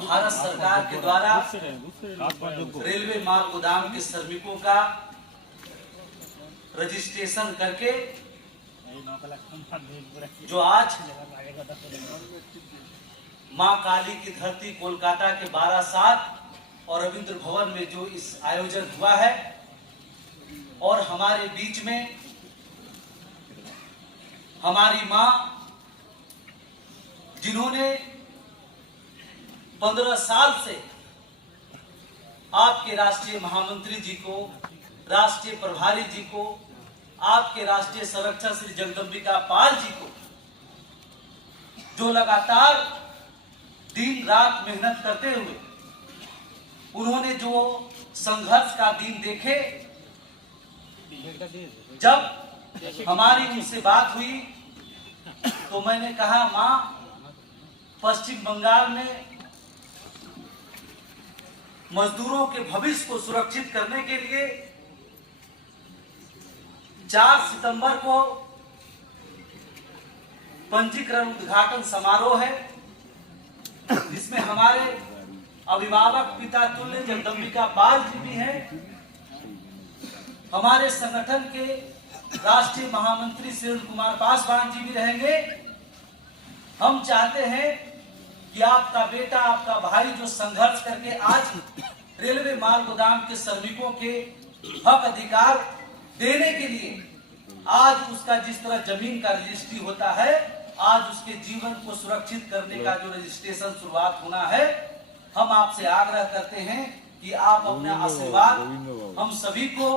भारत सरकार के द्वारा रेलवे माल गोदाम के श्रमिकों का रजिस्ट्रेशन करके जो आज मां काली की धरती कोलकाता के 12/7 और रविंद्र भवन में जो इस आयोजन हुआ है, और हमारे बीच में हमारी मां जिन्होंने 15 साल से आपके राष्ट्रीय महामंत्री जी को, राष्ट्रीय प्रभारी जी को, आपके राष्ट्रीय संरक्षक श्री जगदम्बिका पाल जी को, जो लगातार दिन रात मेहनत करते हुए उन्होंने जो संघर्ष का दिन देखे, जब हमारी उनसे बात हुई तो मैंने कहा, मां, पश्चिम बंगाल में मजदूरों के भविष्य को सुरक्षित करने के लिए 4 सितंबर को पंजीकरण उद्घाटन समारोह है, जिसमें हमारे अभिभावक पिता तुल्य जगदम्बिका पाल जी भी हैं, हमारे संगठन के राष्ट्रीय महामंत्री सुशील कुमार पासवान जी भी रहेंगे। हम चाहते हैं कि आपका बेटा, आपका भाई जो संघर्ष करके आज रेलवे माल गोदाम के श्रमिकों के हक अधिकार देने के लिए आज उसका जिस तरह जमीन का रजिस्ट्री होता है, आज उसके जीवन को सुरक्षित करने का जो रजिस्ट्रेशन शुरुआत होना है, हम आपसे आग्रह करते हैं कि आप अपना आशीर्वाद हम सभी को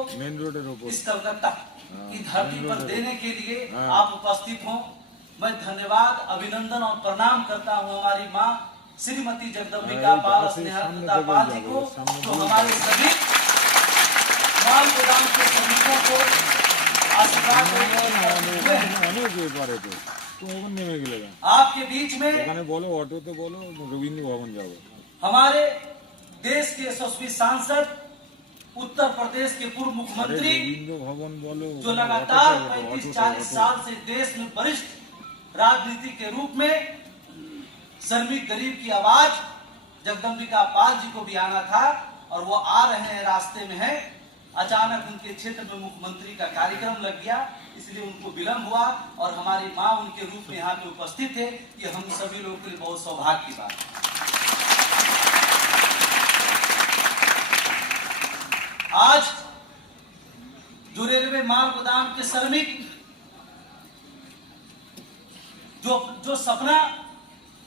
इस कलकत्ता की धरती पर देने के लिए आप उपस्थित हों। मैं धन्यवाद, अभिनंदन और प्रणाम करता हूं हमारी मां श्रीमती जगदम्बिका पाल स्नेहलता पाल जी को, जो हमारे सभी माल गोदाम के श्रमिकों को आशीर्वाद आपके बीच में बोलो, ऑटो तो बोलो, रविंद्र भवन जाओ। हमारे देश के यशस्वी सांसद, उत्तर प्रदेश के पूर्व मुख्यमंत्री, जो लगातार 35-40 साल से देश में वरिष्ठ राजनीति के रूप में श्रमिक गरीब की आवाज जगदम्बिका पाल जी को भी आना था, और वो आ रहे हैं, रास्ते में है। अचानक उनके क्षेत्र में मुख्यमंत्री का कार्यक्रम लग गया, इसलिए उनको विलंब हुआ, और हमारी मां उनके रूप में यहाँ पे उपस्थित है। ये हम सभी लोगों के लिए बहुत सौभाग्य की बात है। आज जो रेलवे माल गोदाम के श्रमिक जो सपना,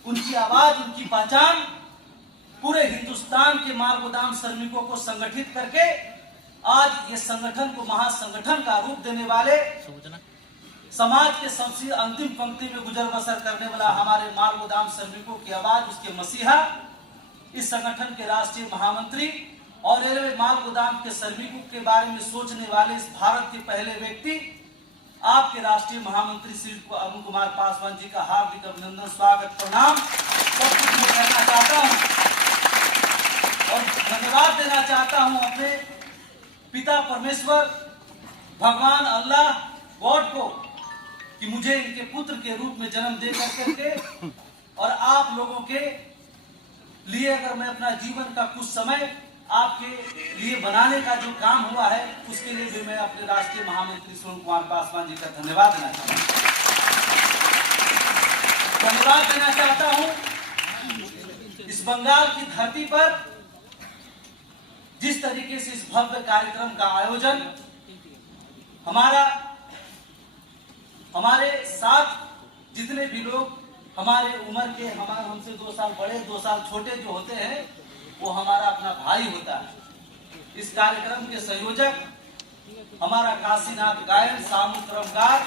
उनकी आवाज, उनकी पहचान पूरे हिंदुस्तान के माल गोदाम श्रमिकों को संगठित करके आज ये संगठन को महासंगठन का रूप देने वाले, समाज के सबसे अंतिम पंक्ति में गुजर बसर करने वाला हमारे माल गोदाम श्रमिकों की आवाज, उसके मसीहा, इस संगठन के राष्ट्रीय महामंत्री और रेलवे माल गोदाम के श्रमिकों के बारे में सोचने वाले इस भारत के पहले व्यक्ति, आपके राष्ट्रीय महामंत्री श्री अरुण कुमार पासवान जी का हार्दिक अभिनंदन, स्वागत, प्रणाम सब कुछ मैं कहना चाहता हूं, और धन्यवाद देना चाहता हूं अपने पिता परमेश्वर, भगवान अल्लाह, गॉड को, कि मुझे इनके पुत्र के रूप में जन्म दे करके, और आप लोगों के लिए अगर मैं अपना जीवन का कुछ समय आपके लिए बनाने का जो काम हुआ है, उसके लिए भी मैं अपने राष्ट्रीय महामंत्री सुशील कुमार पासवान जी का धन्यवाद देना चाहता हूं। इस बंगाल की धरती पर जिस तरीके से इस भव्य कार्यक्रम का आयोजन हमारे साथ जितने भी लोग हमारे उम्र के, हमसे 2 साल बड़े, 2 साल छोटे जो होते हैं, वो हमारा अपना भाई होता है। इस कार्यक्रम के संयोजक हमारा काशीनाथ गायन, सामू क्रमकार,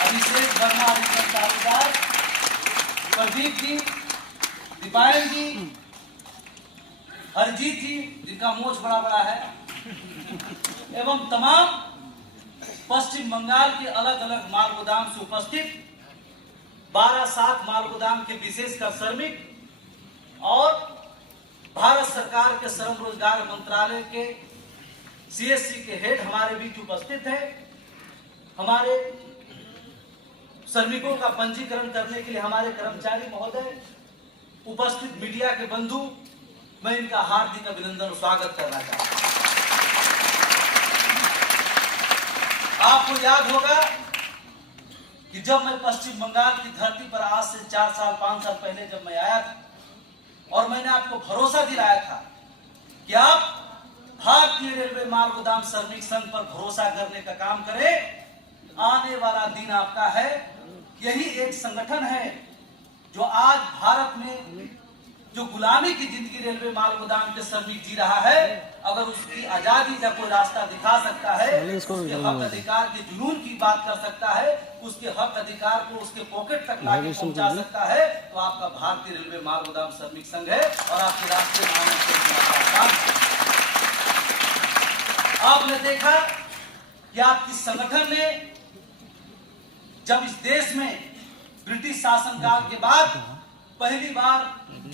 अभिषेक वर्मा, तालुदार, प्रदीप जी, दीपायन जी, हरजीत जी, जिनका मोछ बड़ा बड़ा है, एवं तमाम पश्चिम बंगाल के अलग अलग माल गोदाम से उपस्थित 12/7 माल गोदाम के विशेषकर श्रमिक, और भारत सरकार के श्रम रोजगार मंत्रालय के सीएससी के हेड हमारे बीच उपस्थित है। हमारे श्रमिकों का पंजीकरण करने के लिए हमारे कर्मचारी महोदय, उपस्थित मीडिया के बंधु, मैं इनका हार्दिक अभिनंदन और स्वागत करना चाहता हूं। आपको याद होगा कि जब मैं पश्चिम बंगाल की धरती पर आज से 4 साल 5 साल पहले जब मैं आया था और मैंने आपको भरोसा दिलाया था कि आप भारतीय रेलवे माल गोदाम श्रमिक संघ पर भरोसा करने का काम करें। आने वाला दिन आपका है। यही एक संगठन है जो आज भारत में जो गुलामी की जिंदगी रेलवे माल गोदाम के श्रमिक जी रहा है, अगर उसकी आजादी का कोई रास्ता दिखा सकता है, उसके हक अधिकार के जुनून की बात कर सकता है, उसके हक अधिकार को उसके पॉकेट तक लाके पहुंचा सकता है, तो आपका भारतीय रेलवे माल गोदाम श्रमिक संघ है और आपके राष्ट्रीय महामंत्री। आपने देखा कि आपकी संगठन ने जब इस देश में ब्रिटिश शासनकाल के बाद पहली बार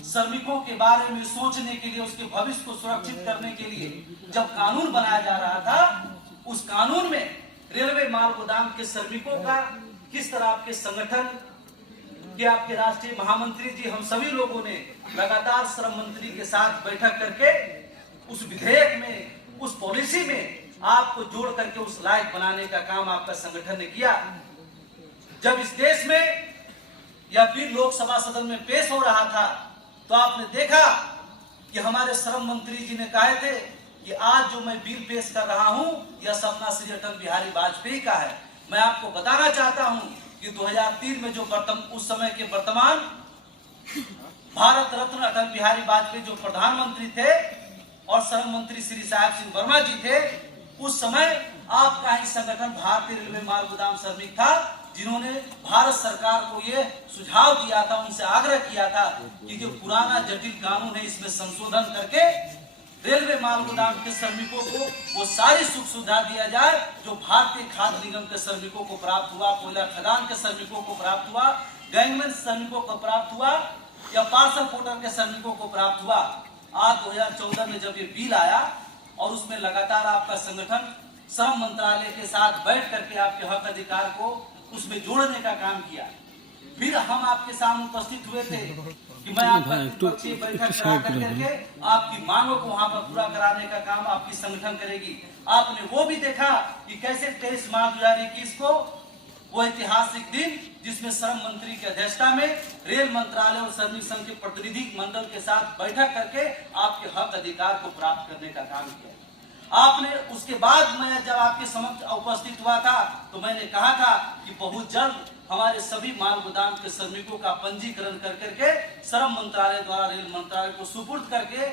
श्रमिकों के बारे में सोचने के लिए, उसके भविष्य को सुरक्षित करने के लिए जब कानून बनाया जा रहा था, उस कानून में रेलवे माल गोदाम के श्रमिकों का किस तरह आपके संगठन के आपके राष्ट्रीय महामंत्री जी, हम सभी लोगों ने लगातार श्रम मंत्री के साथ बैठक करके उस विधेयक में, उस पॉलिसी में आपको जोड़ करके उस लायक बनाने का काम आपका संगठन ने किया। जब इस देश में यह बिल लोकसभा सदन में पेश हो रहा था तो आपने देखा कि हमारे श्रम मंत्री जी ने कहे थे कि आज जो मैं बिल पेश कर रहा हूं यह सपना श्री अटल बिहारी वाजपेयी का है। मैं आपको बताना चाहता हूं कि 2003 में जो उस समय के वर्तमान भारत रत्न अटल बिहारी वाजपेयी जो प्रधानमंत्री थे और श्रम मंत्री श्री साहब सिंह वर्मा जी थे, उस समय आपका ही संगठन भारतीय रेलवे माल गोदाम श्रमिक था, जिन्होंने भारत सरकार को यह सुझाव दिया था, उनसे आग्रह किया था कि जो पुराना जटिल कानून है इसमें संशोधन करके रेलवे माल गोदाम के श्रमिकों को वो सारी सुख सुविधा दिया जाए जो भारतीय खाद्य निगम के श्रमिकों को प्राप्त हुआ, कोयला खदान के श्रमिकों को प्राप्त हुआ, गैंगमैन श्रमिकों को प्राप्त हुआ या पार्सल पोर्टर के श्रमिकों को प्राप्त हुआ। आज 2014 में जब ये बिल आया और उसमें लगातार आपका संगठन श्रम मंत्रालय के साथ बैठ करके आपके हक अधिकार को उसमें जोड़ने का काम किया, फिर हम आपके सामने उपस्थित हुए थे कि मैं आपका द्विपक्षीय बैठक करा करके आपकी मांगों को वहां पर पूरा कराने का काम आपकी संगठन करेगी। आपने वो भी देखा कि कैसे 23 मार्च 2021 को वो ऐतिहासिक दिन जिसमें श्रम मंत्री की अध्यक्षता में रेल मंत्रालय और श्रमिक संघ के प्रतिनिधि मंडल के साथ बैठक करके आपके हक अधिकार को प्राप्त करने का काम किया। आपने उसके बाद मैं जब आपके समक्ष उपस्थित हुआ था तो मैंने कहा था कि बहुत जल्द हमारे सभी माल गोदाम के श्रमिकों का पंजीकरण कर करके श्रम मंत्रालय द्वारा रेल मंत्रालय को सुपुर्द करके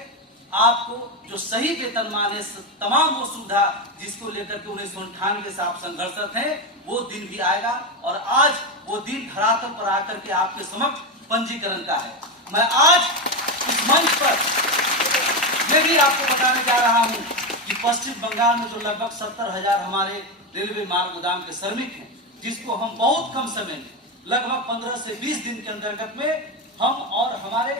आपको जो सही वेतनमान है, तमाम वो सुविधा जिसको लेकर के 1998 से आप संघर्षरत हैं, वो दिन भी आएगा और आज वो दिन धरातल पर आकर के आपके समक्ष पंजीकरण का है। मैं आज इस मंच पर मैं भी आपको बताने जा रहा हूं कि पश्चिम बंगाल में जो लगभग 70,000 हमारे रेलवे माल गोदाम के श्रमिक हैं, जिसको हम बहुत कम समय में लगभग 15 से 20 दिन के अंतर्गत में हम और हमारे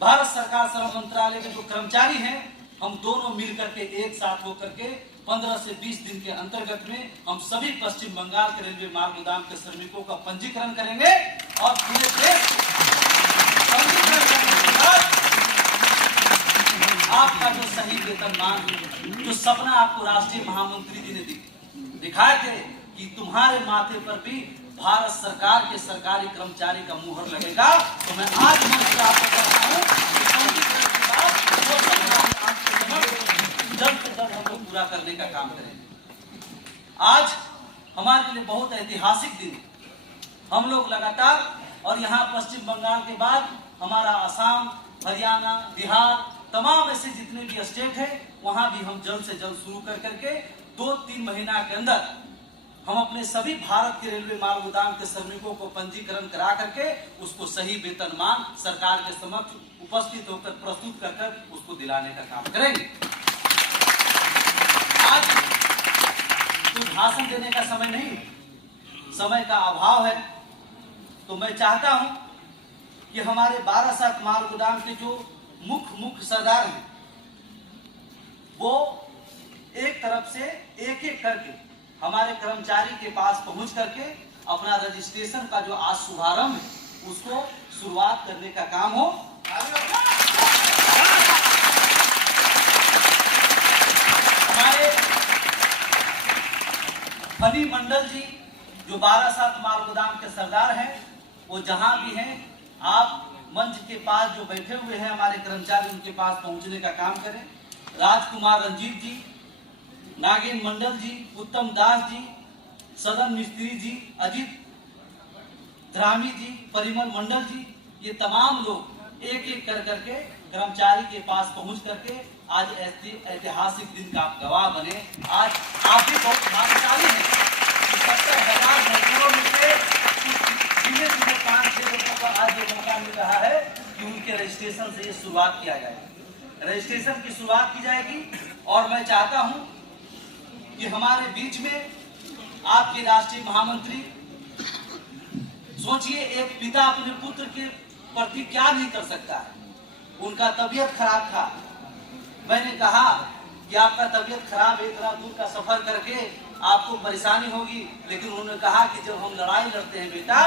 भारत सरकार श्रम मंत्रालय के जो कर्मचारी हैं, हम दोनों मिलकर के एक साथ होकर के 15 से 20 दिन के अंतर्गत में हम सभी पश्चिम बंगाल के रेलवे माल गोदाम के श्रमिकों का पंजीकरण करेंगे और पूरे देश पंजीकरण करने के बाद आपका जो सही वेतनमान, जो सपना आपको राष्ट्रीय महामंत्री जी ने दिखाए थे कि तुम्हारे माथे पर भी भारत सरकार के सरकारी कर्मचारी का मुहर लगेगा, तो मैं आज मंच पर आपको कहता हूं कि पंजीकरण के बाद वो सपना जल्द से जल्द हम लोग पूरा करने का काम करेंगे। आज हमारे लिए बहुत ऐतिहासिक दिन, हम लोग लगातार और यहाँ पश्चिम बंगाल के बाद हमारा असम, हरियाणा, बिहार, तमाम ऐसे जितने भी स्टेट है, वहां भी हम जल्द से जल्द शुरू कर करके 2-3 महीना के अंदर हम अपने सभी भारत के रेलवे माल गोदाम के श्रमिकों को पंजीकरण करा करके उसको सही वेतनमान सरकार के समक्ष उपस्थित होकर प्रस्तुत कर उसको दिलाने का काम करेंगे। आज कुछ भाषण देने का समय नहीं, समय का अभाव है, तो मैं चाहता हूं कि हमारे 12 माल गोदाम के जो मुख्य सरदार हैं, वो एक तरफ से एक एक करके हमारे कर्मचारी के पास पहुंच करके अपना रजिस्ट्रेशन का जो आज शुभारंभ है उसको शुरुआत करने का काम हो। हमारे फनी मंडल जी जो 12/7 माल गोदाम के सरदार हैं, वो जहां भी हैं, आप मंच के पास जो बैठे हुए हैं हमारे कर्मचारी, उनके पास पहुंचने का काम करें। राजकुमार रंजीत जी, नागेन मंडल जी, उत्तम दास जी, सदन मिस्त्री जी, अजीत द्रामी जी, परिमल मंडल जी, ये तमाम लोग एक एक कर करके कर्मचारी के पास पहुंच करके आज ऐतिहासिक दिन का आप गवाह बने। आज आप भी बहुत भाग्यशाली हैं कि 70,000 मजदूरों में से धीरे धीरे 5-6 लोगों को आज ये मौका मिल रहा है कि उनके रजिस्ट्रेशन से ये शुरुआत किया जाएगा। रजिस्ट्रेशन की शुरुआत की जाएगी और मैं चाहता हूं कि हमारे बीच में आपके राष्ट्रीय महामंत्री, सोचिए एक पिता अपने पुत्र के प्रति क्या नहीं कर सकता है। उनका तबीयत खराब था, मैंने कहा कि आपका तबीयत खराब है, इतना दूर का सफर करके आपको परेशानी होगी, लेकिन उन्होंने कहा कि जब हम लड़ाई लड़ते हैं बेटा,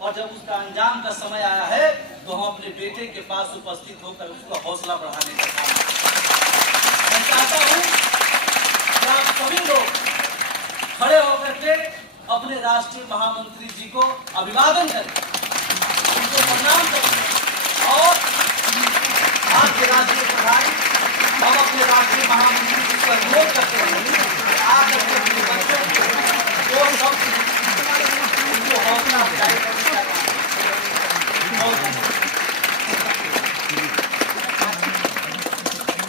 और जब उसका अंजाम का समय आया है तो हम अपने बेटे के पास उपस्थित होकर उसका हौसला बढ़ाने का काम करें। मैं चाहता हूं कि आप सभी लोग खड़े होकर के अपने राष्ट्रीय महामंत्री जी को अभिवादन करें, उनको प्रणाम करें और आपके राष्ट्रीय प्रधान, हम अपने राष्ट्रीय महामंत्री जी को अनुरोध करते हैं